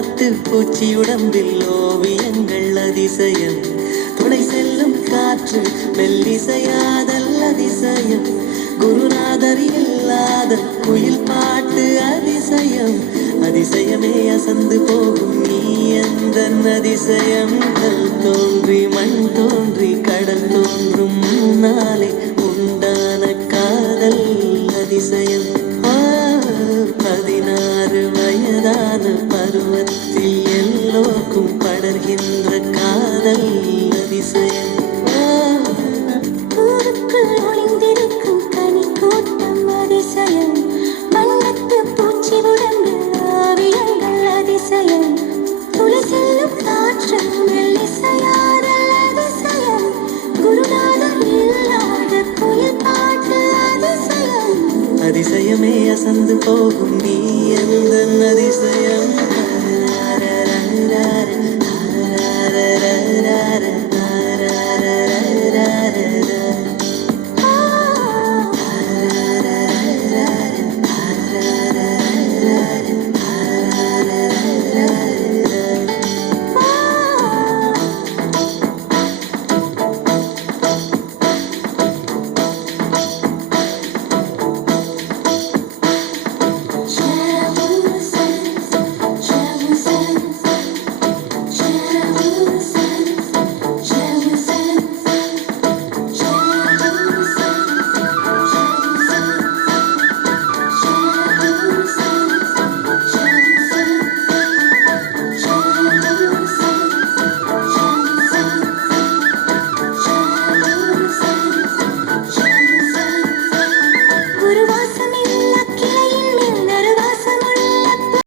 வானத்து பூச்சி உடம்பில் ஓவியங்கள் அதிசயம் துணை செல்லும் காற்று மெல்லிசையாதல் அதிசயம் குருநாதர் இல்லாத குயில் பாட்டு அதிசயம் அதிசயமே அசந்து போகும் நீ எந்த அதிசயம் கல் தோன்றி மண் தோன்றி